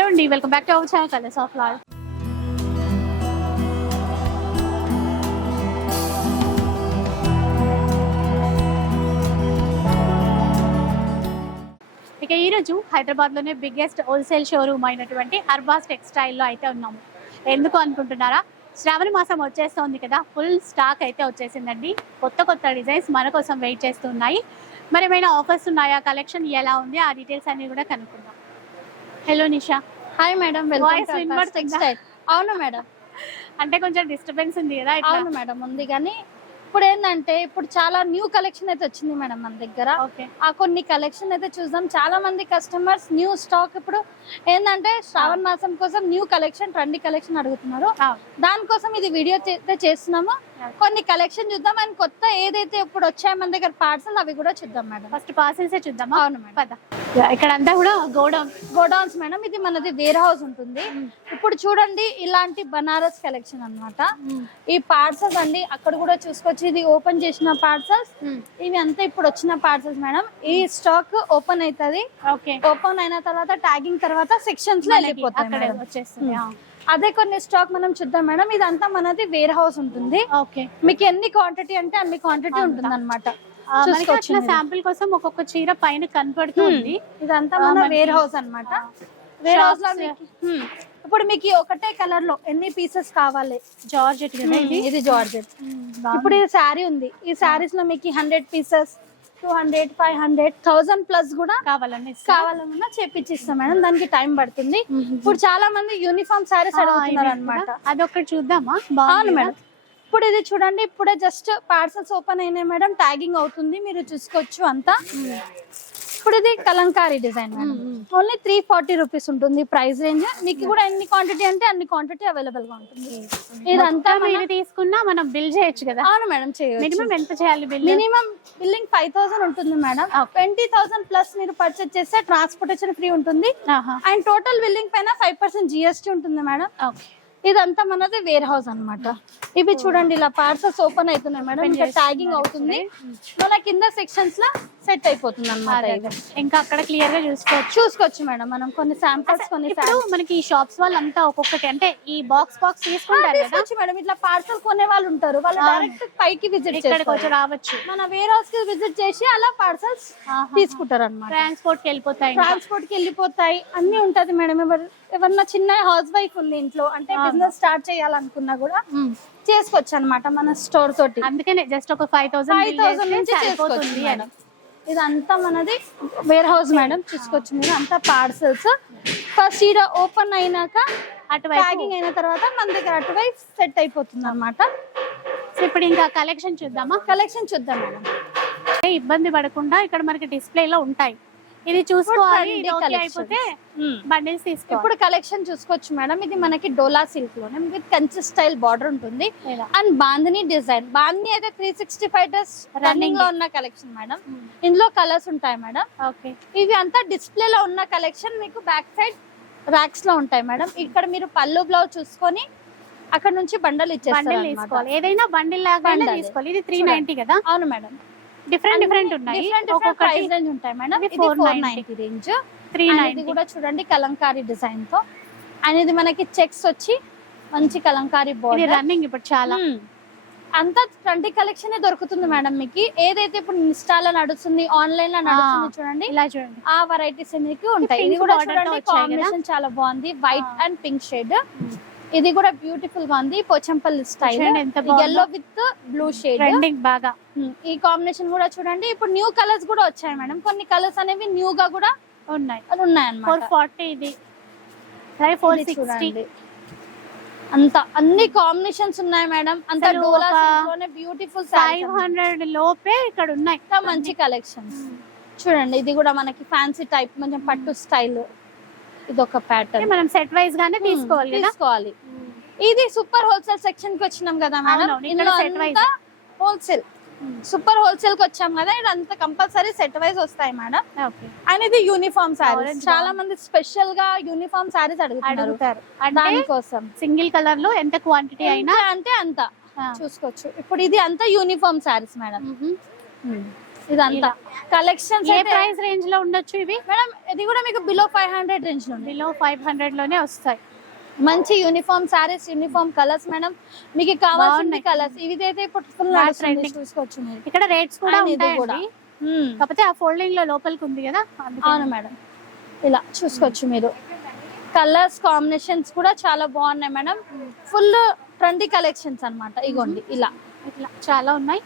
Hello అండి welcome back to our channel colours of Lal ఇక ఈరోజు హైదరాబాద్లోనే బిగ్గెస్ట్ హోల్సేల్ షోరూమ్ అయినటువంటి అర్బాస్ టెక్స్టైల్లో అయితే ఉన్నాము. ఎందుకు అనుకుంటున్నారా? శ్రావణ మాసం వచ్చేస్తుంది కదా ఫుల్ స్టాక్ అయితే వచ్చేసిందండి. కొత్త కొత్త డిజైన్స్ మన కోసం వెయిట్ చేస్తున్నాయి. మరి ఏమైనా ఆఫర్స్ ఉన్నాయా? కలెక్షన్ ఎలా ఉంది? ఆ డీటెయిల్స్ అన్నీ కూడా కనుక్కుందాం. Hello Nisha hi madam Voice వినబడుతుందా? అవును మేడం అంటే కొంచెం డిస్టర్బెన్స్ ఉంది కదా అవును మేడం ఉంది కానీ ఇప్పుడు ఏంటంటే ఇప్పుడు చాలా న్యూ కలెక్షన్ అయితే వచ్చింది మేడం మన దగ్గర. ఓకే ఆ కొన్ని కలెక్షన్ అయితే చూద్దాం. చాలా మంది కస్టమర్స్ న్యూ స్టాక్ ఇప్పుడు ఏంటంటే శ్రావణ మాసం కోసం న్యూ కలెక్షన్ ట్రెండీ కలెక్షన్ అడుగుతున్నారు. దానికోసం ఇది వీడియో అయితే చేస్తున్నాము. కొన్ని కలెక్షన్ చూద్దాం. అండ్ కొత్త ఏదైతే ఇప్పుడు వచ్చాయి మన దగ్గర పార్సల్ అవి కూడా చూద్దాం మేడం ఫస్ట్ పార్సల్స్ చూద్దామా? అవును మేడం పద ఇక్కడ అంతా కూడా గోడౌన్ గోడౌన్స్ మేడం. ఇది మనది వేర్ హౌస్ ఉంటుంది ఇప్పుడు చూడండి ఇలాంటి బనారస్ కలెక్షన్ అన్నమాట. ఈ పార్సల్స్ అండి అక్కడ కూడా చూసుకోవచ్చు. ఇది ఓపెన్ చేసిన పార్సల్స్ ఇవి అంతా ఇప్పుడు వచ్చిన పార్సల్స్ మేడం. ఈ స్టాక్ ఓపెన్ అవుతుంది ఓకే ఓపెన్ అయిన తర్వాత ట్యాగింగ్ తర్వాత సెక్షన్స్లో వెళ్ళిపోతాయి. వచ్చేస్తుంది అదే కొన్ని స్టాక్ మనం చూద్దాం మేడం. ఇదంతా మనది వేర్ హౌస్ ఉంటుంది. ఓకే మీకు ఎన్ని క్వాంటిటీ అంటే అన్ని క్వాంటిటీ ఉంటుంది అనమాట మనకి అట్లా మీరు. శాంపిల్ కోసం ఒక్కొక్క చీర పైన కనపడుతుంది ఇదంతా మన వేర్ హౌస్ అన్నమాట. వేర్ హౌస్లో. ఇప్పుడు మీకు ఒకటే కలర్లో ఎన్ని పీసెస్ కావాలి? జార్జెట్ ఇది? జార్జెట్. ఇప్పుడు ఈ శారీ ఉంది. ఈ శారీస్లో మీకు hundred pieces two hundred five hundred thousand plus కూడా కావాలండి కావాలన్నా చేపించిస్తాం మేడం. దానికి టైం పడుతుంది. ఇప్పుడు చాలా మంది యూనిఫామ్ శారీస్ అడుగుతున్నారు అనమాట అదొకటి చూద్దామా? బాగుంది మేడం. ఇప్పుడు ఇది చూడండి ఇప్పుడే జస్ట్ పార్సల్స్ ఓపెన్ అయినాయి మేడం. ట్యాగింగ్ అవుతుంది మీరు చూసుకోవచ్చు అంతా. ఇప్పుడు ఇది kalamkari design only three forty rupees ఉంటుంది ప్రైస్ రేంజ్ మీకు కూడా ఎన్ని క్వాంటిటీ అంటే అన్ని క్వాంటిటీ అవైలబుల్గా ఉంటుంది. ఇదంతా ఇది తీసుకున్నా మనం బిల్ చేయొచ్చు కదా? అవును మేడం చేయొచ్చు. మినిమం ఎంత చేయాలి bill minimum billing five thousand ఉంటుంది మేడం. ట్వంటీ థౌసండ్ ప్లస్ మీరు పర్చేస్ చేస్తే ట్రాన్స్పోర్టేషన్ ఫ్రీ ఉంటుంది. అండ్ టోటల్ బిల్లింగ్ పైన ఫైవ్ పర్సెంట్ జిఎస్టీ ఉంటుంది మేడం. ఓకే ఇదంతా మనది వేర్ హౌస్ అన్నమాట. ఇవి చూడండి ఇలా పార్సల్స్ ఓపెన్ అవుతున్నాయి మేడం. ఇంకా ట్యాగింగ్ అవుతుంది. మన కింద సెక్షన్స్లో సెట్ అయిపోతుంది అనమాట ఇంకా అక్కడ క్లియర్గా చూసుకోవచ్చు. చూసుకోవచ్చు మేడం. మనం కొన్ని శాంపిల్స్ కొన్ని మనకి ఈ షాప్స్ వాళ్ళంతా ఒక్కొక్కటి అంటే ఈ బాక్స్ బాక్స్ తీసుకుంటారు తీసుకోవచ్చు మేడం. ఇట్లా పార్సల్ కొనే వాళ్ళు ఉంటారు. వాళ్ళు డైరెక్ట్ పైకి విజిట్ వచ్చి రావచ్చు. మన వేర్ హౌస్కి విజిట్ చేసి అలా పార్సల్స్ తీసుకుంటారు అనమాట ట్రాన్స్పోర్ట్కి వెళ్ళిపోతాయి. ట్రాన్స్పోర్ట్కి వెళ్ళిపోతాయి. అన్ని ఉంటది మేడం. ఎవరు ఎవరన్నా చిన్న హౌస్ వైఫ్ ఉంది ఇంట్లో అంటే బిజినెస్ స్టార్ట్ చేయాలనుకున్నా కూడా. చేసుకోవచ్చు అన్నమాట మన స్టోర్ తోటి. అందుకనే జస్ట్ ఒక ఫైవ్ ఫైవ్ థౌసండ్ థౌసండ్ నుంచి చేసుకోవచ్చు మేడం. ఇదంతా మనది వేర్ హౌస్ మేడం చూసుకోవచ్చు మీరు. అంతా పార్సల్స్ ఫస్ట్ ఈడ ఓపెన్ అయినాక అటువైపు ట్యాగింగ్ అయిన తర్వాత మన దగ్గర అటువైపు సెట్ అయిపోతుంది అనమాట సో ఇప్పుడు ఇంకా కలెక్షన్ చూద్దామా? కలెక్షన్ చూద్దాం మేడం. ఇబ్బంది పడకుండా ఇక్కడ మనకి డిస్ప్లే లో ఉంటాయి. ఇది చూసుకోవాలి. అయిపోతే బండిల్స్ తీసుకో ఇప్పుడు కలెక్షన్ చూసుకోవచ్చు మేడం. ఇది మనకి డోలా సిల్క్లోనే విత్ కంచి స్టైల్ బార్డర్ ఉంటుంది. And bandhani design. బాందిని అయితే త్రీ సిక్స్టీ ఫైవ్ డేస్ రన్నింగ్లో ఉన్న కలెక్షన్ మేడం. ఇందులో కలర్స్ ఉంటాయి మేడం. ఓకే ఇవి అంతా డిస్ప్లే లో ఉన్న కలెక్షన్ మీకు బ్యాక్ సైడ్ ర్యాక్స్లో ఉంటాయి మేడం. ఇక్కడ మీరు పళ్ళు బ్లౌజ్ చూసుకొని అక్కడ నుంచి బండల్ ఇచ్చేస్తారు తీసుకోవాలి. ఏదైనా బండిల్ లాగా. తీసుకోవాలి. ఇది త్రీ. నైన్టీ కదా? అవును మేడం. డిఫరెంట్ డిఫరెంట్ ఉన్నాయి. రేంజ్ ఉంటాయి మేడం. ఇది four 490 ninety range three ninety కూడా చూడండి కలంకారీ డిజైన్తో. అండ్ ఇది మనకి చెక్స్ వచ్చి మంచి కలంకారీ ఇది బోర్డర్ రన్నింగ్ ఇప్పుడు చాలా. అంతా ట్వంటీ కలెక్షన్ దొరుకుతుంది మేడం మీకు. ఏదైతే ఇప్పుడు ఇన్స్టాలో నడుస్తుంది ఆన్లైన్లో నడుస్తుంది చూడండి ఇలా చూడండి. ఆ వెరైటీస్ మీకు ఉంటాయి. ఇది కూడా చూడండి? కాంబినేషన్ చాలా బాగుంది. వైట్. అండ్ పింక్ షేడ్ ఇది కూడా బ్యూటిఫుల్గా ఉంది. Pochampally style. Yellow with blue shade trending బాగా. ఈ కాంబినేషన్ కూడా చూడండి. ఇప్పుడు న్యూ కలర్స్ కూడా వచ్చాయి మేడం. కొన్ని కలర్స్ అనేవి న్యూ గా కూడా ఉన్నాయి. ఉన్నాయి ఫోర్ అన్నమాట ఫార్టీ ఇది. Four sixty. అంత అన్ని కాంబినేషన్స్ ఉన్నాయి మేడం. అంత బ్యూటిఫుల్ ఫైవ్ హండ్రెడ్ లోపే ఇక్కడ ఉన్నాయి. మంచి కలెక్షన్స్ చూడండి ఇది కూడా మనకి ఫ్యాన్సీ టైప్ కొంచెం పట్టు స్టైల్ ఇది ఒక ప్యాటర్న్ మనం సెట్ వైజ్ గానే తీసుకోవాలి తీసుకోవాలి. ఇది సూపర్ హోల్సేల్ సెక్షన్కి వచ్చినాం కదా మేడం ఇందులో. అంతా హోల్సేల్ సూపర్ హోల్సేల్కి వచ్చాం కదా ఇదంతా కంపల్సరీ సెట్ వైజ్ వస్తాయి మేడం అండ్ ఇది యూనిఫామ్ సారీస్ చాలా మంది స్పెషల్గా యూనిఫామ్ సారీస్ అడుగుతారు. దానికోసం. సింగిల్ కలర్లో ఎంత క్వాంటిటీ అయినా? అంటే అంత. చూసుకోవచ్చు. ఇప్పుడు ఇది అంతా యూనిఫామ్ సారీస్ మేడం. ఇదంతా. కలెక్షన్స్ ఏ ప్రైస్ రేంజ్లో ఉండొచ్చు ఇవి? మేడం ఇది కూడా మీకు బిలో ఫైవ్ హండ్రెడ్ రేంజ్లో ఉంది బిలో ఫైవ్ హండ్రెడ్లోనే వస్తాయి. మంచి uniform saris uniform colours madam. మీకు కావాల్సిన. కలర్స్ ఇవి అయితే ఇప్పుడు ఫుల్. చూసుకోవచ్చు ఇక్కడ రేట్స్ కూడా మ్మ్. కాకపోతే ఆ ఫోల్డింగ్లో లోపలికి ఉంది కదా. అవును మేడం. ఇలా చూసుకోవచ్చు మీరు. కలర్స్ కాంబినేషన్స్ కూడా చాలా బాగున్నాయి మేడం. ఫుల్ ట్రెండీ కలెక్షన్స్ అన్నమాట. ఇగోండి ఇలా. ఇట్లా. చాలా ఉన్నాయి.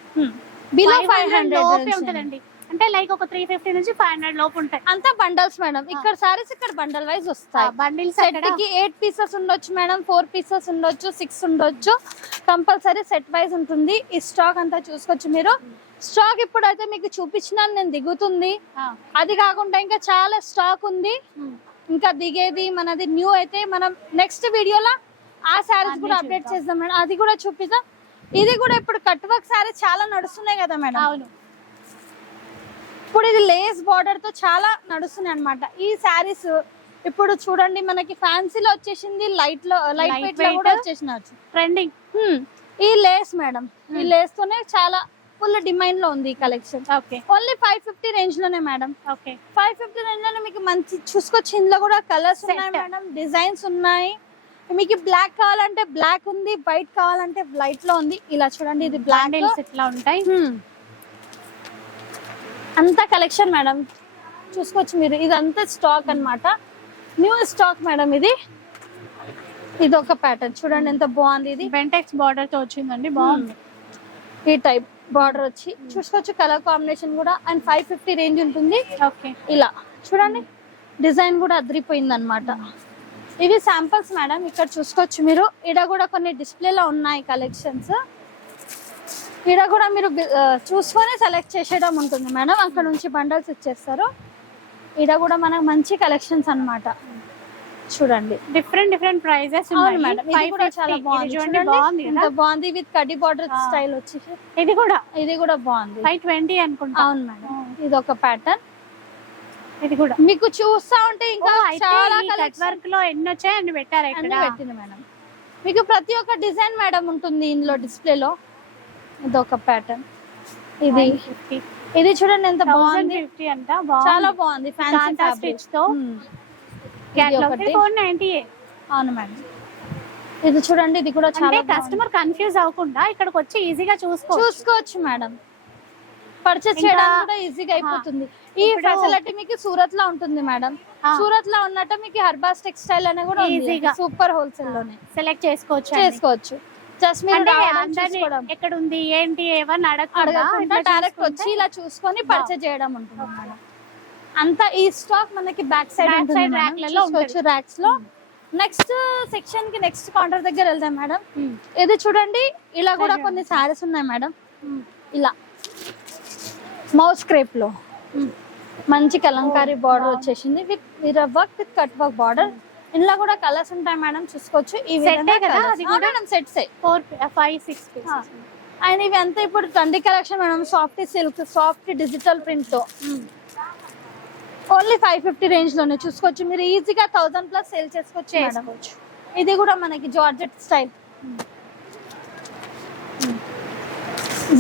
బిలో 500 ఫైవ్ హండ్రెడ్ ఉంటదండి. అంటే లైక్ ఒక త్రీ ఫిఫ్టీ నుంచి ఫైవ్ హండ్రెడ్ లోపు ఉంటాయి. అంతా బండల్స్ మేడం ఇక్కడ సారీస్ ఇక్కడ బండల్ వైజ్ వస్తాయి. బండిల్స్ సెట్కి ఎయిట్ పీసెస్ ఉండొచ్చు మేడం ఫోర్ పీసెస్ ఉండొచ్చు సిక్స్ ఉండొచ్చు. కంపల్సరీ సెట్ వైజ్ ఉంటుంది. ఈ స్టాక్ అంతా చూసుకోవచ్చు మీరు. స్టాక్ ఇప్పుడైతే మీకు చూపించిన నేను దిగుతుంది. అది కాకుండా ఇంకా చాలా స్టాక్ ఉంది. ఇంకా దిగేది మనది న్యూ అయితే మనం నెక్స్ట్ వీడియోలో ఆ శారీస్ కూడా అప్డేట్ చూద్దాం. చేద్దాం మేడం అది కూడా చూపిద్దాం. ఇది కూడా ఇప్పుడు కట్ వర్క్ శారీస్ చాలా నడుస్తున్నాయి కదా మేడం? అవును. ఇప్పుడు ఇది లేస్ బార్డర్తో చాలా నడుస్తున్నాయి అన్నమాట. ఈ శారీస్ ఇప్పుడు చూడండి మనకి ఫ్యాన్సీలో వచ్చేసింది లైట్లో లైట్ వెయిట్లో. కూడా వచ్చేసినచ్చు ట్రెండింగ్. ఈ లేస్ మేడం ఈ. లేస్ తోనే చాలా ఫుల్ డిమాండ్లో ఉంది ఈ collection. Okay. Only five fifty రేంజ్లోనే madam. Okay. Five fifty రేంజ్లోనే మీకు మంచి చూసుకోవచ్చు. ఇందులో కూడా కలర్స్. ఉన్నాయి మేడం డిజైన్స్ ఉన్నాయి. మీకు బ్లాక్ కావాలంటే బ్లాక్ ఉంది వైట్ కావాలంటే వైట్లో ఉంది. ఇలా చూడండి ఇది బ్లాక్ ఇట్లా ఉంటాయి? అంతా కలెక్షన్ మేడం చూసుకోవచ్చు మీరు. ఇదంతా స్టాక్ అన్నమాట. న్యూ స్టాక్ మేడం ఇది. ఇది ఒక ప్యాటర్న్ చూడండి ఎంత బాగుంది ఇది. బెంటెక్స్ బార్డర్తో వచ్చిందండి బాగుంది. ఈ టైప్ బార్డర్ వచ్చి. చూసుకోవచ్చు కలర్ కాంబినేషన్ కూడా. అండ్ ఫైవ్ ఫిఫ్టీ రేంజ్ ఉంటుంది. ఓకే ఇలా. చూడండి. డిజైన్ కూడా అదిరిపోయింది అనమాట ఇవి శాంపిల్స్ మేడం ఇక్కడ చూసుకోవచ్చు మీరు. ఇడ కూడా కొన్ని డిస్ప్లేలో ఉన్నాయి కలెక్షన్స్ ఇడ కూడా మీరు చూసుకొని సెలెక్ట్ చేసేయడం ఉంటుంది మేడం అక్కడ నుంచి బండల్స్ ఇచ్చేస్తారు. ఇడ కూడా మనకు మంచి కలెక్షన్స్ అన్నమాట. చూడండి. డిఫరెంట్ డిఫరెంట్ ప్రైజెస్ అవును మేడం ఇది కూడా చాలా బాగుంది. బాగుంది ఎంత కదా బాగుంది. విత్ కడ్డీ బార్డర్. స్టైల్ వచ్చేసి. ఇది కూడా? ఇది కూడా బాగుంది. ఫైవ్ ట్వంటీ అనుకుంటా. అవును మేడం ఇది ఒక ప్యాటర్న్ ఇది కూడా. మీకు చూస్తా ఉంటే ఇంకా చాలా కలెక్షన్ వర్క్లో ఎన్ని వచ్చాయి అన్ని పెట్టారు ఇక్కడ. పెట్టింది మేడం. మీకు ప్రతి ఒక్క డిజైన్ మేడం ఉంటుంది ఇందులో డిస్ప్లేలో. ఇది. ఒక ప్యాటర్న్ ఇది ఇది చూడండి ఎంత బాగుంది. ఫిఫ్టీ అంట చాలా బాగుంది ఫ్యాన్సీ స్టిచ్తో ఫోర్ నైన్టీ అవును మేడం. ఇది చూడండి ఇది కూడా చాలా కస్టమర్ కన్ఫ్యూజ్ అవ్వకుండా ఇక్కడికి వచ్చి ఈజీగా. చూసుకోవచ్చు. చూసుకోవచ్చు మేడం. పర్చేస్ చేయడానికి కూడా ఈజీగా అయిపోతుంది. ఈ ఫెసిలిటీ మీకు సూరత్లో ఉంటుంది మేడం. సూరత్లో ఉన్నట్టు మీకు హర్బాస్ టెక్స్టైల్ అనే కూడా ఈజీగా. సూపర్ హోల్సేల్లోనే సెలెక్ట్ చేసుకోవచ్చు. చేసుకోవచ్చు. జస్ట్ మీరు. ఎక్కడ ఉంది ఏంటి ఏమని అడగకుండా డైరెక్ట్ వచ్చి ఇలా చూసుకొని పర్చేజ్ చేయడం ఉంటుంది మేడం. అంతా ఈ స్టాక్ మనకి బ్యాక్ సైడ్లలో చూసుకోవచ్చు ర్యాక్స్లో. నెక్స్ట్ సెక్షన్కి నెక్స్ట్ కౌంటర్ దగ్గర వెళ్దాం మేడం. ఇది చూడండి ఇలా కూడా కొన్ని సారీస్ ఉన్నాయి మేడం. ఇలా. మౌస్ క్రేప్లో ఉమ్. మంచి కలంకారీ బార్డర్. వచ్చేసింది. With work with cut work border ఇందులో కూడా కలర్స్ ఉంటాయి మేడం చూసుకోవచ్చు. కూడా? Sets four five six and ఇవి అంతా ఇప్పుడు trendy collection madam soft silk soft digital ప్రింట్తో. Only five fifty రేంజ్లోనే. చూసుకోవచ్చు. మీరు ఈజీగా థౌసండ్ ప్లస్ సేల్ చేసుకోవచ్చు ఇది కూడా మనకి georgette style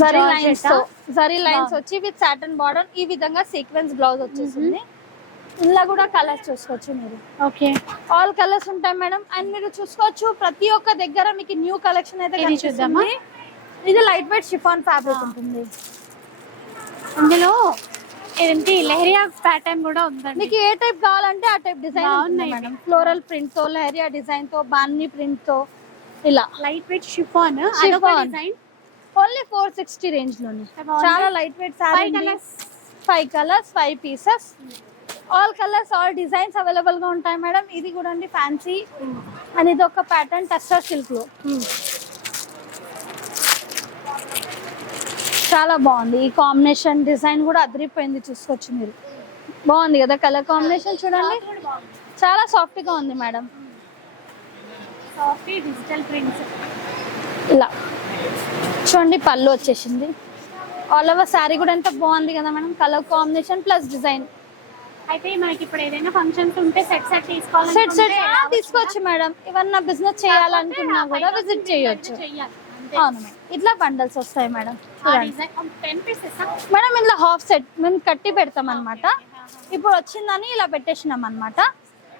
zari lines zari lines. వచ్చి విత్ సాటన్ బార్డర్ ఈ విధంగా సీక్వెన్స్ బ్లౌజ్ వచ్చేసింది ఇందులో కూడా కలర్స్ చూసుకోవచ్చు మీరు ఓకే ఆల్ కలర్స్ ఉంటాయి మేడం అండ్ మీరు చూసుకోవచ్చు ప్రతి ఒక్క దగ్గర మీకు న్యూ కలెక్షన్ అయితే. చూద్దామా? ఇది లైట్ వెయిట్ షిఫాన్ ఫ్యాబ్రిక్. ఉంటుంది ఇందులో ఏంటి లెహరియా ప్యాటర్న్ కూడా ఉందండి మీకు ఏ టైప్ కావాలంటే ఆ టైప్ డిజైన్ బాగున్నాయి మేడం ఫ్లోరల్ ప్రింట్తో లహరియా డిజైన్తో బాన్ని ప్రింట్తో ఇలా light weight chiffon. Design only four sixty రేంజ్లోనే. చాలా light weight sari five colours five pieces all colours all designs అవైలబుల్గా ఉంటాయి మేడం ఇది కూడా అండి ఫ్యాన్సీ అండ్ ఇది ఒక ప్యాటర్న్ టెస్టర్ సిల్క్లో. చాలా బాగుంది. ఈ కాంబినేషన్ డిజైన్ కూడా అదిరిపోయింది చూసుకోవచ్చు మీరు. బాగుంది కదా కలర్ కాంబినేషన్ చూడండి. చాలా సాఫ్ట్గా ఉంది మేడం ఇలా. చూడండి పళ్ళు వచ్చేసింది. ఆల్ ఓవర్ శారీ కూడా ఎంత బాగుంది కదా madam colour combination plus design అయితే మనకి ఇప్పుడు ఏదైనా ఫంక్షన్స్ ఉంటే సెట్ సెట్ తీసుకోవాలి సెట్ సెట్ తీసుకోవచ్చు మేడం. ఏమన్నా బిజినెస్ చేయాలనుకున్నా కూడా విజిట్ చేయొచ్చు. అవును మేడం. ఇట్లా బండల్స్ వస్తాయి మేడం. మేడం ఇందులో హాఫ్ సెట్ మేము కట్టి పెడతాం అనమాట ఇప్పుడు వచ్చిందని ఇలా పెట్టేసినాం అనమాట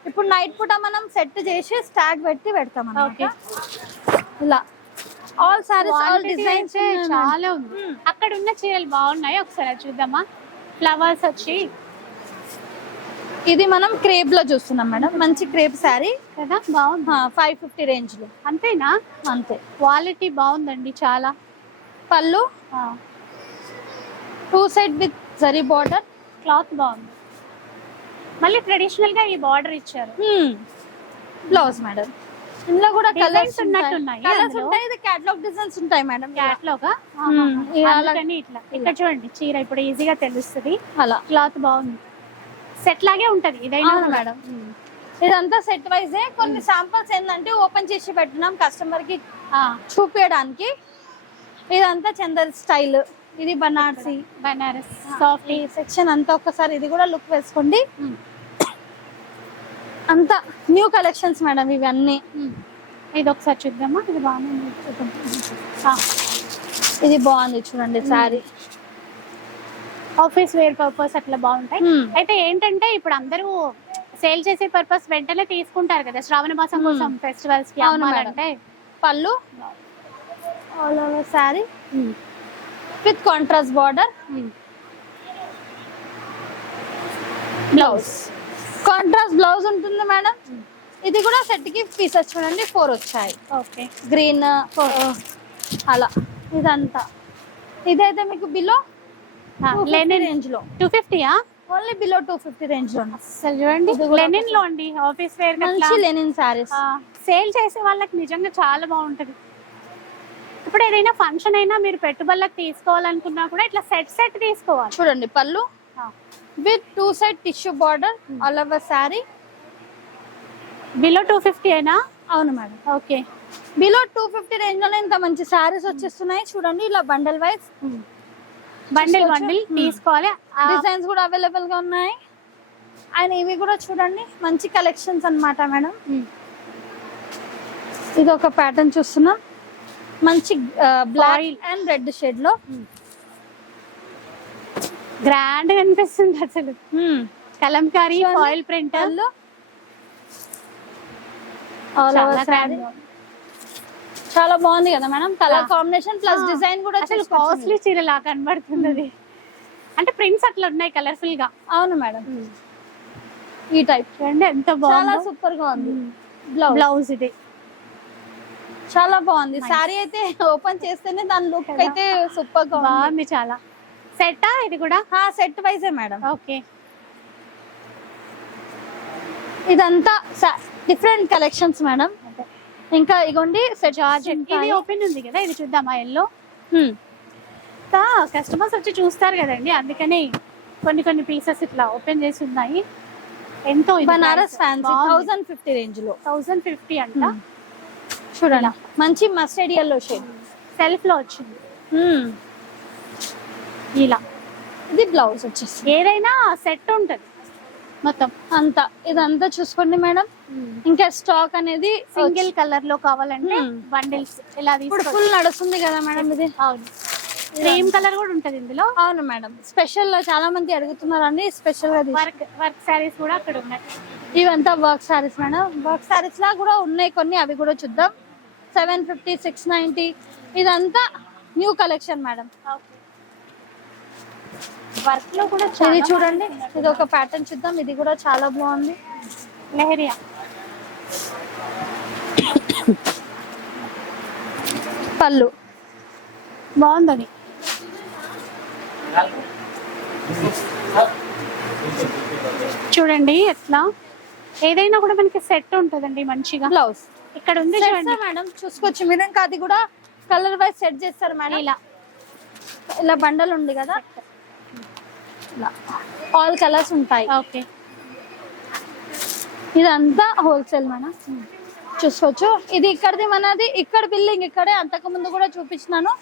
ఇప్పుడు నైట్ పూట మనం సెట్ చేసి స్టాక్ పెట్టి పెడతాం ఇలా. ఆల్ సారీస్ ఆల్ డిజైన్స్ చాలా ఉంది. అక్కడ ఉన్న చీరలు బాగున్నాయి. ఒకసారి చూద్దామా? ఫ్లవర్స్ వచ్చి. ఇది మనం క్రేప్లో చూస్తున్నాం మేడం. మంచి క్రేప్ శారీ కదా? బాగుంది. ఫైవ్ ఫిఫ్టీ రేంజ్లో. అంతేనా? అంతే. క్వాలిటీ బాగుందండి చాలా. పళ్ళు? Two side with zari border cloth బాగుంది. మళ్ళీ ట్రెడిషనల్గా ఈ బార్డర్ ఇచ్చారు. బ్లౌజ్ మేడం ఇందులో కూడా కలర్స్ ఉన్నట్టున్నాయి కలర్స్ అందులో. ఉంటాయి ఇది క్యాటలాగ్ డిజైన్స్ ఉంటాయి మేడం క్యాట్లాగా. ఇలా అలా- అందుకని ఇట్లా. ఇక్కడ చూడండి చీర ఇప్పుడు ఈజీగా తెలుస్తుంది. అలా. క్లాత్ బాగుంది. సెట్ లాగే ఉంటది ఇదైనా. మేడం. ఇదంతా సెట్ వైజే కొన్ని సాంపుల్స్ ఏంటంటే ఓపెన్ చేసి పెట్టినాం కస్టమర్కి చూపించడానికి ఇదంతా చందర్ స్టైల్ ఇది బనార్సి. బనారస్. సాఫ్ట్ సెక్షన్ అంతా ఒక్కసారి ఇది కూడా లుక్ వేసుకోండి. అంతా న్యూ కలెక్షన్స్ మేడం ఇవన్నీ. ఇది ఒకసారి చూద్దామా? ఇది బాగుంది చూద్దాం. ఇది బాగుంది చూడండి శారీ ఆఫీస్ వేర్ పర్పస్ అట్లా బాగుంటాయి. అయితే ఏంటంటే ఇప్పుడు అందరూ సేల్ చేసే పర్పస్ వెంటనే తీసుకుంటారు కదా. శ్రావణ మాసం Hmm. కోసం ఫెస్టివల్స్కి అమ్మాలంటే. పళ్ళు. All over sari with contrast border blouse contrast blouse ఉంటుంది మేడం. ఇది కూడా సెట్కి పీసెస్ చూడండి ఫోర్ వచ్చాయి. ఓకే. గ్రీన్ అలా. ఇదంతా. ఇదైతే మీకు బిలో లెనిన్ రేంజ్లో. టూ ఫిఫ్టీయా ఓన్లీ బిలో టూ ఫిఫ్టీ రేంజ్లో అసలు చూడండి. లెనిన్లో అండి. ఆఫీస్ వేర్ మంచి లెనిన్ సారీస్ సేల్ చేసే వాళ్ళకి నిజంగా చాలా బాగుంటది. ఇప్పుడు ఏదైనా ఫంక్షన్ అయినా మీరు పెట్టుబడులకు తీసుకోవాలనుకున్నా కూడా ఇట్లా సెట్ సెట్ తీసుకోవాలి. చూడండి పళ్ళు. With two side tissue border all over sari. Below two fifty అయినా అవును madam. Okay below two fifty రేంజ్లోనే ఇంత మంచి శారీస్ వచ్చేస్తున్నాయి. చూడండి ఇలా bundle wise bundle. Bundle Hmm. తీసుకోవాలి. డిజైన్స్ కూడా అవైలబుల్గా ఉన్నాయి. అండ్ ఇవి కూడా చూడండి మంచి కలెక్షన్స్ అన్నమాట మేడం. Hmm. ఇది ఒక ప్యాటర్న్ చూస్తున్నాం. మంచి బ్లాక్. అండ్ రెడ్ షేడ్లో. గ్రాండ్గా అనిపిస్తుంది అసలు. కలంకారీ చూడండి. ఫాయిల్ ప్రింట్ చాలా బాగుంది కదా madam? Colour. Combination plus. Design కూడా అసలు కాస్ట్లీ చీర లా కనబడుతుంది అది. అంటే ప్రింట్స్ అట్లా ఉన్నాయి కలర్ఫుల్గా. అవును మేడం. ఈ టైప్ చూడండి ఎంత చాలా బాగుంది. సూపర్గా ఉంది బ్లౌజ్ బ్లౌజ్ ఇది. చాలా బాగుంది. సారీ అయితే ఓపెన్ చేస్తేనే దాని లుక్. అయితే సూపర్గా ఉంది. బాగుంది చాలా. సెట్టా ఇది కూడా? సెట్ వైజే మేడం. ఓకే. ఇదంతా డిఫరెంట్ కలెక్షన్స్ మేడం. ఇంకా ఇగోండి జార్జెట్ ఇది ఓపెన్ ఉంది కదా ఇది చూద్దామా ఎల్లో? కస్టమర్స్ వచ్చి చూస్తారు కదండి అందుకని కొన్ని కొన్ని పీసెస్ ఇట్లా ఓపెన్ చేసి ఉన్నాయి. ఎంతో బనారస్ ఫ్యాన్సీ థౌసండ్ ఫిఫ్టీ రేంజ్లో. థౌసండ్ ఫిఫ్టీ అంట. చూడండి. మంచి మస్టర్డ్ ఎల్లో షేడ్ సెల్ఫ్లో వచ్చింది ఇలా ఇది బ్లౌజ్ వచ్చేసి. ఏదైనా సెట్ ఉంటది. మొత్తం అంతా. ఇదంతా చూసుకోండి మేడం. ఇంకా స్టాక్ అనేది సింగిల్ కలర్లో కావాలంటే. బండిల్స్ ఇలా ఇప్పుడు ఫుల్ నడుస్తుంది కదా మేడం ఇది. అవును. క్రీమ్ కలర్ కూడా ఉంటది ఇందులో. అవును మేడం. స్పెషల్ చాలా మంది అడుగుతున్నారు అండి స్పెషల్గా వర్క్ వర్క్ సారీస్ కూడా అక్కడ ఉన్నాయి. ఇవంతా work saris madam. Work saris లా కూడా ఉన్నాయి కొన్ని అవి కూడా చూద్దాం. సెవెన్ ఫిఫ్టీ సిక్స్ నైన్టీ ఇదంతా న్యూ కలెక్షన్ మేడం. వర్క్లో కూడా ఇది చూడండి. ఇది ఒక ప్యాటర్న్ చూద్దాం. ఇది కూడా చాలా బాగుంది. లెహరియా. పళ్ళు. బాగుంది చూడండి ఎట్లా. ఏదైనా కూడా మనకి సెట్ ఉంటుందండి మంచిగా. బ్లౌజ్ ఇక్కడ ఉంది చూడండి. మేడం? చూసుకోవచ్చు. మీరు ఇంకా అది కూడా కలర్ వైజ్ సెట్ చేస్తారు మేడం? ఇలా. ఇలా బండల్ ఉంది కదా? ఇలా ఆల్ కలర్స్ ఉంటాయి. ఓకే. ఇదంతా హోల్సేల్ మేడం చూసుకోవచ్చు. ఇది ఇక్కడది మనది. ఇక్కడ బిల్డింగ్ ఇక్కడే. అంతకు ముందు కూడా చూపించినాను.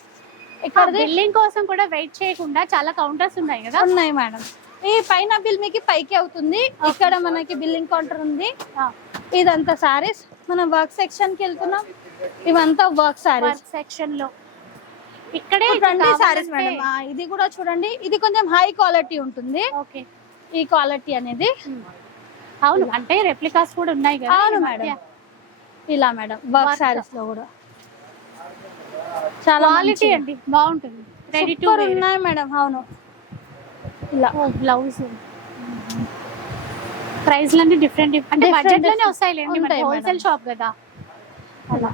ఇక్కడది బిల్డింగ్ కోసం కూడా వెయిట్ చేయకుండా చాలా కౌంటర్స్ ఉన్నాయి కదా? ఉన్నాయి మేడం ఈ పైన బిల్ మీకు పైకి అవుతుంది. ఇక్కడ మనకి బిల్లింగ్ కౌంటర్ ఉంది. ఇదంతా సారీస్ మనం వర్క్ సెక్షన్కి వెళ్తున్నాం. ఇవంతా వర్క్ సారీస్ వర్క్ సెక్షన్లో. ఇక్కడే సారీస్ మేడం ఇది కూడా చూడండి. ఇది కొంచెం హై క్వాలిటీ ఉంటుంది. ఓకే. ఈ క్వాలిటీ అనేది. అవును. అంటే రెప్లికాస్ కూడా ఉన్నాయి కదా అవును మేడం. ఇలా మేడం వర్క్. సారీస్లో కూడా. చాలా క్వాలిటీ అండి. బాగుంటుంది. రెడీ టు ఉన్నాయి మేడం అవును. ఇలా. బ్లౌజ్ ప్రైస్ లన్నీ డిఫరెంట్ అంటే బడ్జెట్లోనే ఉంటాయి హోల్సేల్. షాప్ కదా. అలా.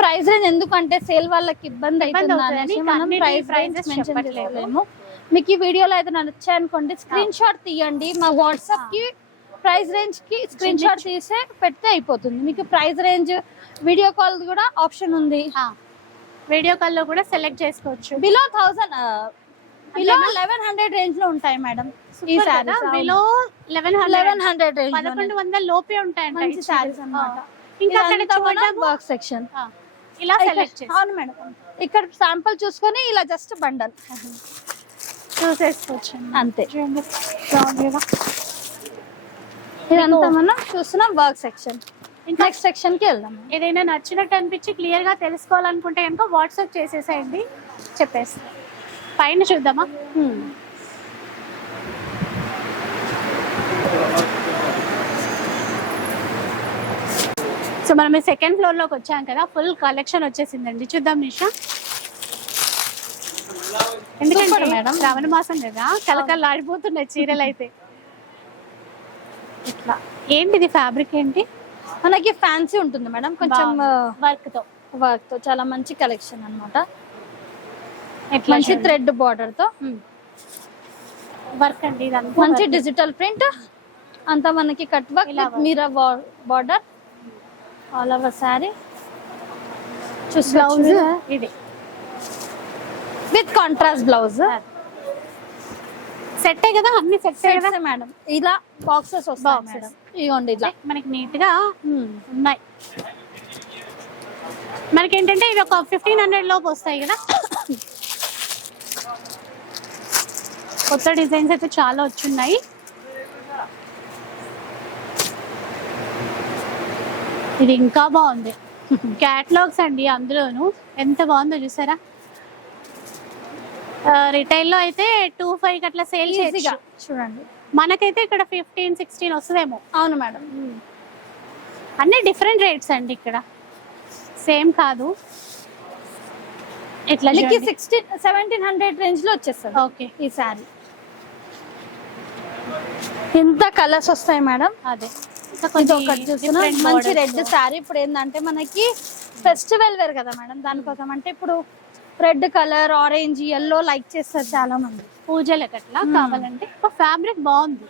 ప్రైస్ రేంజ్ ఎందుకంటే సేల్ వాళ్ళకి ఇబ్బంది అవుతుంది అనేసి మనం అన్నిటి ప్రైస్ prices రేంజ్ మెన్షన్ చెప్పట్లేదు. చేయలేము. మీకు ఈ వీడియోలో అయితే నచ్చాయి అనుకోండి స్క్రీన్ షాట్ తీయండి. మా వాట్సాప్కి ప్రైస్ రేంజ్కి స్క్రీన్ షాట్ తీసే పెడితే అయిపోతుంది. మీకు ప్రైస్ రేంజ్ వీడియో కాల్ కూడా ఆప్షన్ ఉంది. వీడియో కాల్లో కూడా సెలెక్ట్ చేసుకోవచ్చు. Below thousand below eleven hundred రేంజ్లో ఉంటాయి మేడం. ఈ saris below eleven eleven hundred range పదకొండు వందల లోపే ఉంటాయంట మంచి సారీస్. అన్నమాట. ఇంకా అక్కడ వర్క్ సెక్షన్ ఇలా సెలెక్ట్ అవును మేడం. ఇక్కడ శాంపుల్ చూసుకొని ఇలా జస్ట్ బండల్ చూసేసుకోవచ్చు అంతే. ఇదంతా మనం చూస్తున్నాం వర్క్ సెక్షన్ నెక్స్ట్ సెక్షన్కి వెళ్దాం. ఏదైనా నచ్చినట్టు అనిపించి క్లియర్గా తెలుసుకోవాలనుకుంటే కనుక వాట్సాప్ చేసేసేయండి. చెప్పేస్తాం. పైన చూద్దామా? సో మనం సెకండ్ ఫ్లోర్లోకి వచ్చాం కదా ఫుల్ కలెక్షన్ వచ్చేసిందండి. చూద్దాం నిషా. ఎందుకంటే మేడం. శ్రావణ మాసం కదా కలకల్లాడిపోతున్నాయి చీరలు అయితే ఇట్లా. ఏంటిది ఫ్యాబ్రిక్ ఏంటి? మనకి ఫ్యాన్సీ ఉంటుంది మేడం కొంచెం వర్క్తో వర్క్తో చాలా మంచి కలెక్షన్ అన్నమాట. ఎట్లా మంచి థ్రెడ్ బార్డర్తో. వర్క్ అండి మంచి. డిజిటల్ ప్రింట్ అంతా మనకి cut work mirror border all over sari blouse ఇది. విత్ కాంట్రాస్ట్ బ్లౌజ్ సెట్ కదా? అన్ని సెట్ కదా? మేడం ఇలా బాక్సెస్ వస్తాయి. మేడం ఇదిగోండి ఇలా మనకి నీట్గా ఉన్నాయి. మనకి ఏంటంటే ఇవి ఒక ఫిఫ్టీన్ హండ్రెడ్ లోపు వస్తాయి కదా? కొత్త డిజైన్స్ అయితే చాలా వచ్చున్నాయి. ఇది ఇంకా బాగుంది. క్యాటలాగ్స్ అండి అందులోను. ఎంత బాగుందో చూసారా? రిటైల్లో అయితే టూ ఫైవ్ అట్లా సేల్ చేయొచ్చు. చూడండి. మనకైతే ఇక్కడ ఫిఫ్టీన్ సిక్స్టీన్ వస్తుందేమో. అవును మేడం. అన్ని డిఫరెంట్ రేట్స్ అండి ఇక్కడ. సేమ్ కాదు. ఇట్లా సిక్స్టీన్ సెవెంటీన్ హండ్రెడ్ రేంజ్లో వచ్చేస్తుంది. ఓకే. ఈ సారీ ఎంత కలర్స్ వస్తాయి మేడం? అదే. మంచి. రెడ్ సారీ ఇప్పుడు ఏంటంటే మనకి ఫెస్టివల్ వేర్ కదా మేడం. దానికోసం అంటే ఇప్పుడు red colour orange yellow like చేస్తారు చాలా మంది పూజలకు అట్లా. కావాలంటే ఫ్యాబ్రిక్ బాగుంది.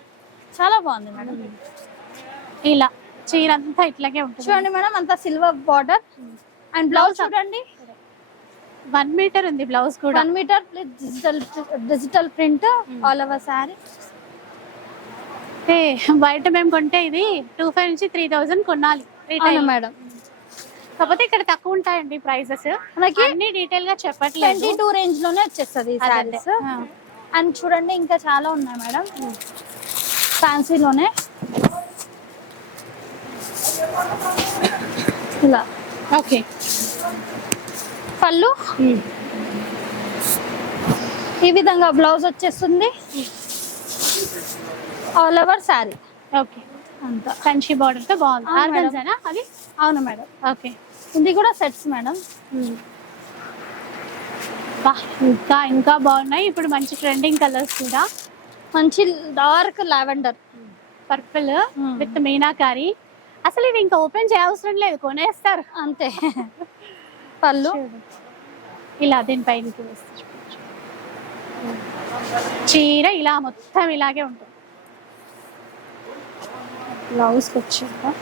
చాలా బాగుంది మేడం. ఇలా చీర అంతా ఇట్లాగే ఉంటుంది. చూడండి మేడం అంతా సిల్వర్ బార్డర్ అండ్ బ్లౌజ్ చూడండి. వన్ మీటర్ ఉంది బ్లౌజ్ కూడా. One metre digital digital print all over sari ఏ, బయట మేము కొంటే ఇది టూ ఫైవ్ నుంచి త్రీ థౌజండ్ కొనాలి రిటైల్ మేడం. కాకపోతే ఇక్కడ తక్కువ ఉంటాయండి ప్రైజెస్ మనకి అన్ని డీటెయిల్గా చెప్పట్లేదు. ట్వంటీ టూ రేంజ్లోనే వచ్చేస్తుంది ఈ సారీస్. అండ్ చూడండి ఇంకా చాలా ఉన్నాయి మేడం. ఫ్యాన్సీలోనే ఇలా. ఓకే. పళ్ళు. ఈ విధంగా బ్లౌజ్ వచ్చేస్తుంది. ఆల్ ఓవర్ శారీ ఓకే అంతా. కంచి బార్డర్తో బాగుంది. ఆర్గన్జానా అది అవును మేడం. ఓకే ఇది కూడా సెట్స్ మేడం. బా, ఇంకా ఇంకా బాగున్నాయి. ఇప్పుడు మంచి ట్రెండింగ్ కలర్స్ కూడా. మంచి dark lavender purple Hmm. With meenakari. అసలు ఇది ఇంకా ఓపెన్ చేయవసరం లేదు. కొనేస్తారు. అంతే. పళ్ళు. ఇలా దీనిపైన వేస్తారు. చీర ఇలా మొత్తం ఇలాగే ఉంటుంది. బ్లౌజ్ వచ్చాక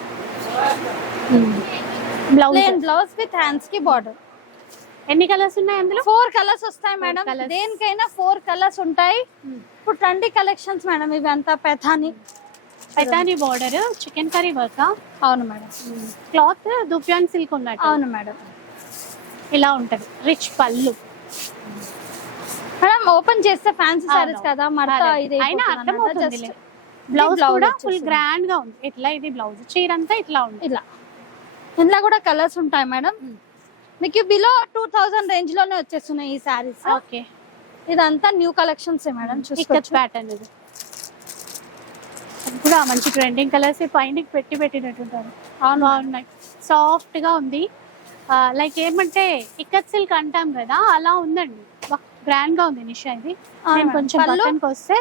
బ్లౌజ్ బ్లౌజ్ విత్ హ్యాండ్స్కి బార్డర్. ఎన్ని కలర్స్ ఉన్నాయి అందులో? ఫోర్ కలర్స్ వస్తాయి మేడం. దేనికైనా ఫోర్ కలర్స్ ఉంటాయి. ఇప్పుడు ట్వంటీ కలెక్షన్స్ మేడం ఇవి అంతా paithani paithani border chikankari work? అవును మేడం. క్లాత్ దుప్యాన్ సిల్క్ ఉన్నట్టు. అవును మేడం. ఇలా ఉంటది. రిచ్ పళ్ళు. మేడం ఓపెన్ చేస్తే ఫ్యాన్సీ. సారీస్ కదా మడత అదే. ఇది అయినా అర్థమవుతుంది జస్ట్ బ్లౌజ్ కూడా ఫుల్. గ్రాండ్గా ఉంది. ఇట్లా ఇది? బ్లౌజ్ చీర అంతా ఇట్లా ఉంది. ఇలా ఇందులో కూడా కలర్స్ ఉంటాయి మేడం మీకు బిలో టూ థౌజండ్ రేంజ్లోనే వచ్చేస్తున్నాయి ఈ శారీస్ ఓకే. ఇదంతా న్యూ కలెక్షన్స్ మేడం చూసుకోవచ్చు. ప్యాటర్న్ ఇది. కూడా మంచి ట్రెండింగ్ కలర్స్ పైన పెట్టి పెట్టినట్టుంటారు. అవును బాగున్నాయి సాఫ్ట్గా ఉంది. లైక్ ఏమంటే ఇక్కత్ సిల్క్ అంటాం కదా అలా ఉందండి. గ్రాండ్గా ఉంది నిషా ఇది. అవును. కొంచెం వస్తే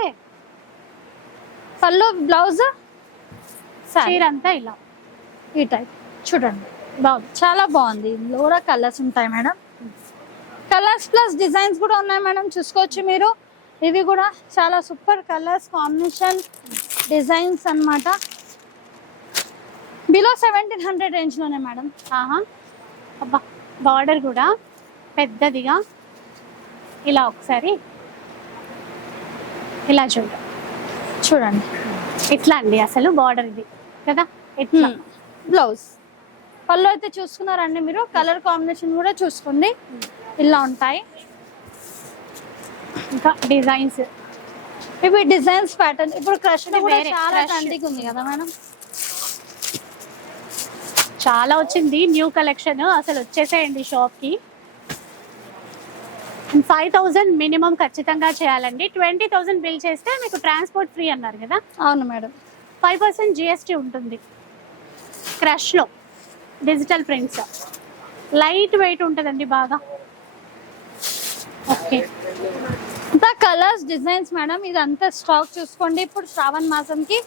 పళ్ళు బ్లౌజ్ చీర అంతా ఇలా. ఈ టైప్. చూడండి. బాగుంది. చాలా బాగుంది. ఇందులో కూడా కలర్స్ ఉంటాయి మేడం. కలర్స్ ప్లస్ డిజైన్స్ కూడా ఉన్నాయి మేడం. చూసుకోవచ్చు మీరు. ఇవి కూడా చాలా సూపర్ కలర్స్ కాంబినేషన్ డిజైన్స్ అన్నమాట. బిలో సెవెంటీన్ హండ్రెడ్ రేంజ్లోనే మేడం. ఆహా. అబ్బా. బార్డర్ కూడా పెద్దదిగా. ఇలా ఒకసారి. ఇలా చూడండి చూడండి. ఇట్లా అండి అసలు బార్డర్ ఇది. కదా? ఇట్లా. బ్లౌజ్. పళ్ళు అయితే చూసుకున్నారండి మీరు. కలర్ కాంబినేషన్ కూడా చూసుకోండి. ఇలా ఉంటాయి. ఇంకా డిజైన్స్. ఇవి డిజైన్స్ ప్యాటర్న్ ఇప్పుడు క్రష్ చాలా. ట్రెండింగ్ ఉంది కదా మేడం? చాలా వచ్చింది. New collection. అసలు వచ్చేసేయండి షాప్కి. ఫైవ్ థౌజండ్ మినిమం ఖచ్చితంగా చేయాలండి. ట్వంటీ థౌసండ్ బిల్ చేస్తే మీకు ట్రాన్స్పోర్ట్ ఫ్రీ అన్నారు కదా? అవును మేడం. ఫైవ్ పర్సెంట్ జిఎస్టీ ఉంటుంది. క్రష్లో డిజిటల్ ప్రింట్స్ లైట్ వెయిట్ ఉంటుందండి బాగా. ఓకే ఇంత కలర్స్ డిజైన్స్ మేడం ఇదంతా స్టాక్ చూసుకోండి. ఇప్పుడు శ్రావణ మాసంకి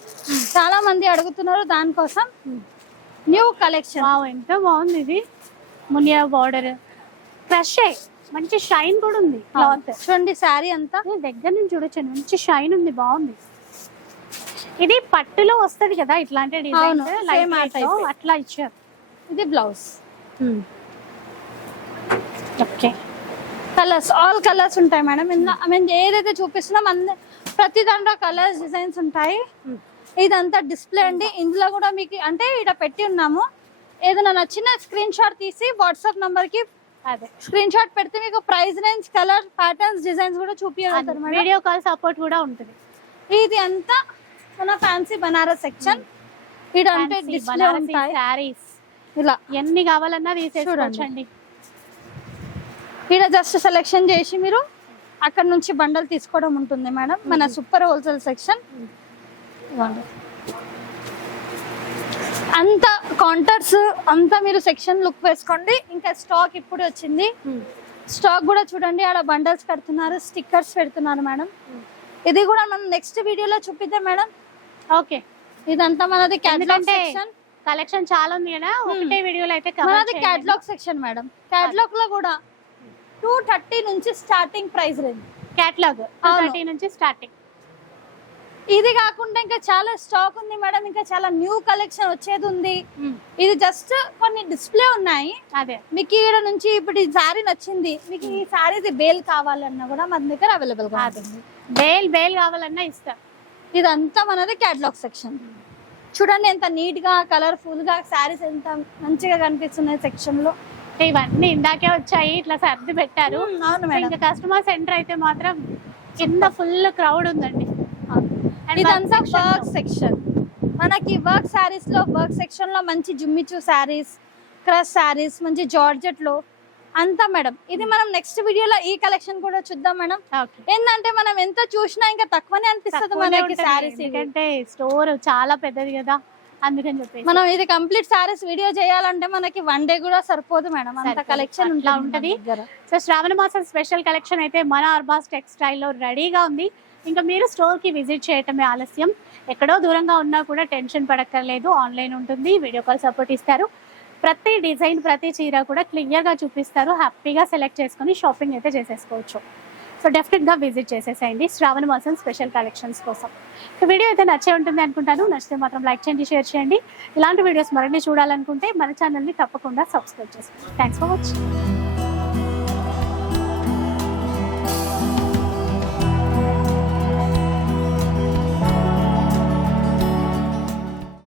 చాలా మంది అడుగుతున్నారు దానికోసం. న్యూ కలెక్షన్ ఎంత బాగుంది ఇది. మునియా బార్డర్ క్రషే మంచి షైన్ కూడా ఉంది. క్లాత్ చూడండి శారీ అంతా. దగ్గర నుంచి చూడొచ్చు మంచి షైన్ ఉంది బాగుంది. ఇది పట్టులో వస్తది కదా ఇట్లాంటి డిజైన్. అట్లా ఇచ్చారు. ఇది blouse okay colours all colours ఉంటాయి మేడం. మీన్ ఏదైతే చూపిస్తున్నాం అంద ప్రతి దాంట్లో కలర్స్ డిజైన్స్ ఉంటాయి. ఇదంతా డిస్ప్లే అండి. ఇందులో కూడా మీకు అంటే ఇక్కడ పెట్టి ఉన్నాము. ఏదైనా నచ్చిన స్క్రీన్ షాట్ తీసి వాట్సాప్ నంబర్కి అదే. స్క్రీన్ షాట్ పెడితే మీకు price range colour patterns designs కూడా మేడం. వీడియో కాల్ సపోర్ట్ కూడా ఉంటుంది. ఇది అంతా మన ఫ్యాన్సీ బనారస్ సెక్షన్ శారీస్ ఇలా. ఎన్ని కావాలన్నా తీసేసుకోవచ్చండి. ఇక్కడ జస్ట్ సెలెక్షన్ చేసి మీరు అక్కడ నుంచి బండలు తీసుకోవడం ఉంటుంది మేడం. మన సూపర్ హోల్సేల్ సెక్షన్ అంత కౌంటర్స్ అంతా మీరు సెక్షన్ లుక్ వేసుకోండి. ఇంకా స్టాక్ ఇప్పుడు వచ్చింది. స్టాక్ కూడా చూడండి ఆడ బండల్స్ పెడుతున్నారు స్టిక్కర్స్ పెడుతున్నారు మేడం. ఇది కూడా మనం నెక్స్ట్ వీడియోలో చూపిద్దాం మేడం. ఓకే ఇదంతా మనది క్యాటలాగ్ సెక్షన్ కలెక్షన్ చాలా ఉంది కదా ఒకటే వీడియోలో అయితే మనది క్యాటలాగ్ సెక్షన్ మేడం. క్యాటలాగ్లో కూడా టూ థర్టీ నుంచి స్టార్టింగ్ ప్రైస్ రేంజ్ క్యాటలాగ్ నుంచి స్టార్టింగ్ ఇది కాకుండా ఇంకా చాలా స్టాక్ ఉంది మేడం ఇంకా చాలా న్యూ కలెక్షన్ వచ్చేది ఉంది. ఇది జస్ట్ కొన్ని డిస్ప్లే ఉన్నాయి. అదే. మీకు ఈడ నుంచి ఇప్పుడు ఈ శారీ నచ్చింది. మీకు ఈ శారీది బేల్ కావాలన్నా కూడా మన దగ్గర అవైలబుల్ ఉంటుంది. బేల్ బేల్ కావాలన్నా ఇస్తా. ఇదంతా మనది క్యాటలాగ్ సెక్షన్ చూడండి ఎంత నీట్గా కలర్ఫుల్గా శారీస్ ఎంత మంచిగా కనిపిస్తున్నాయి సెక్షన్లో. ఇవన్నీ ఇందాకే వచ్చాయి ఇట్లా సర్ది పెట్టారు. మేడం. ఇంకా కస్టమర్ సెంటర్ అయితే మాత్రం కింద ఫుల్ క్రౌడ్ ఉందండి. ఇదంతా వర్క్. సెక్షన్ మనకి వర్క్ శారీస్లో వర్క్ సెక్షన్లో మంచి జుమ్మిచు శారీస్ క్రష్ శారీస్ మంచి జార్జెట్లో అంతా మేడం. ఇది మనం నెక్స్ట్ వీడియోలో ఈ కలెక్షన్ కూడా చూద్దాం మేడం. ఏంటంటే మనం ఎంత చూసినా ఇంకా తక్కువనే అనిపిస్తుంది మనకి శారీస్ ఎందుకంటే స్టోర్ చాలా పెద్దది కదా అందుకని చెప్పేసి. మనం ఇది కంప్లీట్ శారీస్ వీడియో చేయాలంటే మనకి వన్ డే కూడా సరిపోదు మేడం. అంత. కలెక్షన్ ఉంటది ఉంటది. సో శ్రావణ మాసం స్పెషల్ కలెక్షన్ అయితే మన అర్బాస్ టెక్స్టైల్లో రెడీగా ఉంది. ఇంకా మీరు స్టోర్కి విజిట్ చేయటమే ఆలస్యం. ఎక్కడో దూరంగా ఉన్నా కూడా టెన్షన్ పడక్కర్లేదు. ఆన్లైన్ ఉంటుంది. వీడియో కాల్ సపోర్ట్ ఇస్తారు. ప్రతి డిజైన్ ప్రతి చీర కూడా క్లియర్గా చూపిస్తారు. హ్యాపీగా సెలెక్ట్ చేసుకొని షాపింగ్ అయితే చేసేసుకోవచ్చు. సో డెఫినెట్గా విజిట్ చేసేసేయండి. శ్రావణ మాసం స్పెషల్ కలెక్షన్స్ కోసం. వీడియో అయితే నచ్చే ఉంటుంది అనుకుంటాను. నచ్చితే మాత్రం లైక్ చేయండి షేర్ చేయండి. ఇలాంటి వీడియోస్ మరిన్ని చూడాలనుకుంటే మన ఛానల్ని తప్పకుండా సబ్స్క్రైబ్ చేసుకోండి. Thanks for watching